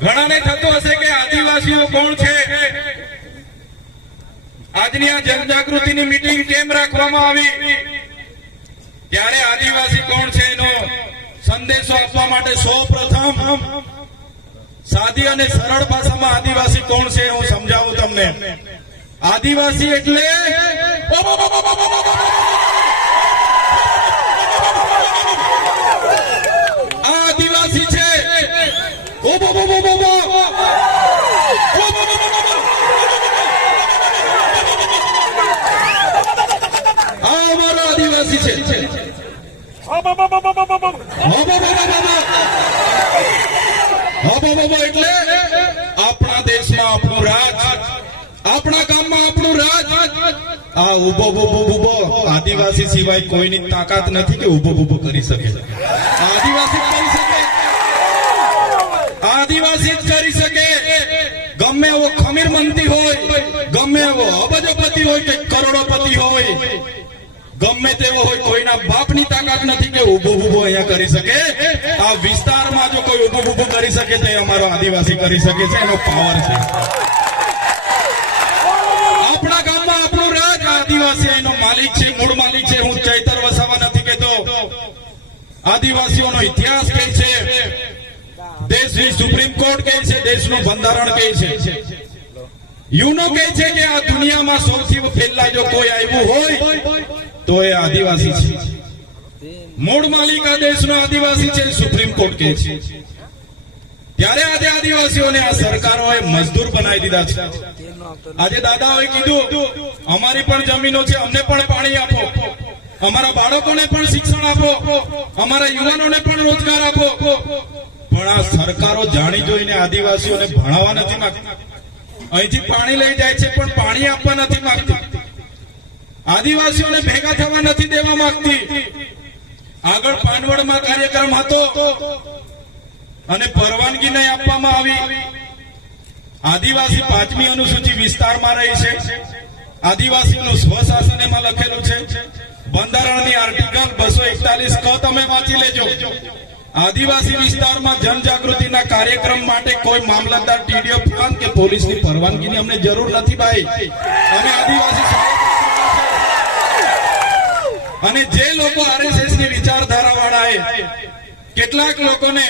ઘણાને થતું હશે કે આદિવાસીઓ કોણ છે? આજની આ જનજાગૃતિની મીટિંગ કેમ રાખવામાં આવી? ત્યારે આદિવાસી કોણ છે એનો સંદેશો આપવા માટે સૌ પ્રથમ સાદી અને સરળ ભાષામાં આદિવાસી કોણ છે હું સમજાવું તમને. આદિવાસી એટલે આ આદિવાસી છે ઓ બો બો બો બો બો. ઓ બો બો બો બો બો. આ અમારો આદિવાસી છે હો બો બો બો બો બો. હો બો બો બો આપણા દેશમાં આપણું રાજ આપણા ગામમાં આપણું રાજ. આ ઊભો ઊભો ઊભો આદિવાસી સિવાય કોઈની તાકાત નથી કે ઊભો ઊભો કરી શકે આદિવાસી કરી શકે આદિવાસી કરી શકે ગમે એવો ખમીર મંતી હોય ગમે એવો અબજોપતિ હોય કે કરોડોપતિ હોય ગમે તેવો હોય કોઈના બાપની તાકાત નથી કે ઊભો ઊભો અહીંયા કરી શકે. આ વિસ્તારમાં જો કોઈ ઊભો ઊભો કરી શકે તો અમારો આદિવાસી કરી શકે છે, એનો પાવર છે. આપણા ગામમાં આપણો રાજ આદિવાસી, એનો માલિક છે, મૂળ માલિક છે, હું ચૈતર વસાવા નથી કહેતો. આદિવાસીઓનો ઇતિહાસ કે છે? દેશની સુપ્રીમ કોર્ટ કે છે? દેશનું બંધારણ કે છે? યુનો કે છે કે આ દુનિયામાં સૌથી પહેલા જો કોઈ આવ્યું હોય તો એ આદિવાસી છે. મૂળ માલિક આ દેશનો આદિવાસી છે, સુપ્રીમ કોર્ટ કે છે. ત્યારે આજે આદિવાસીઓને આ સરકારોએ મજદૂર બનાવી દીધા છે. આજે દાદાઓએ કીધું, અમારી પણ જમીનો છે, અમને પણ પાણી આપો. અમારા બાળકોને પણ શિક્ષણ આપો. અમારા યુવાનોને પણ રોજગાર આપો. પણ આ સરકારો જાણી જોઈને આદિવાસીઓને ભણાવવા નથી માંગતી. અહીંથી પાણી લઈ જાય છે, પણ પાણી આપવા નથી માંગતી. આદિવાસીઓને ભેગા થવા નથી દેવા માંગતી. આગળ પાંડવડમાં કાર્યક્રમ હતો અને પરવાનગી નહીં આપવામાં આવી. આદિવાસી પાંચમી અનુસૂચિ વિસ્તારમાં રહી છે. આદિવાસીઓનું સ્વશાસન એમાં લખેલું છે. બંધારણની આર્ટિકલ બસો એકતાલીસ ક તમે વાંચી લેજો. આદિવાસી વિસ્તારમાં જનજાગૃતિના કાર્યક્રમ માટે કોઈ મામલતદાર, ટીડીઓ પ્રાંત કે પોલીસની પરવાનગીની અમને જરૂર નથી, ભાઈ. અમે આદિવાસી અને જે લોકો આરએસએસની વિચારધારા વાળાએ કેટલાક લોકોને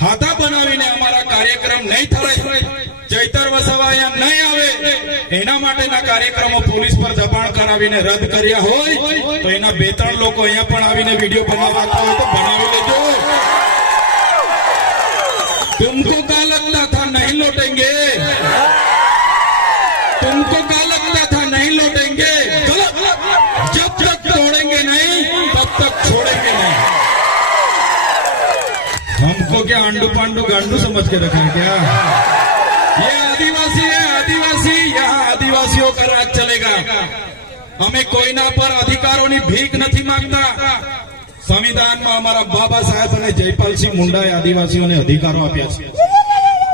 હાથા બનાવીને અમારા કાર્યક્રમ નહીં થાય, ચૈતર વસાવા અહીંયા નહીં આવે, એના માટેના કાર્યક્રમો પોલીસ પર દબાણ કરાવીને રદ કર્યા હોય, તો એના બે ત્રણ લોકો અહીંયા પણ આવીને વીડિયો બનાવવા હોય તો બનાવી हमको क्या आंडू पांडू गांडू समझ के रखा है क्या ये आदिवासी है आदिवासी यहाँ आदिवासियों का राज चलेगा અમે કોઈના પર અધિકારોની ભીખ નથી માંગતા સંવિધાનમાં અમારા બાબા સાહેબ અને જયપાલસિંહ મુંડાએ આદિવાસીઓને અધિકારો આપ્યા છે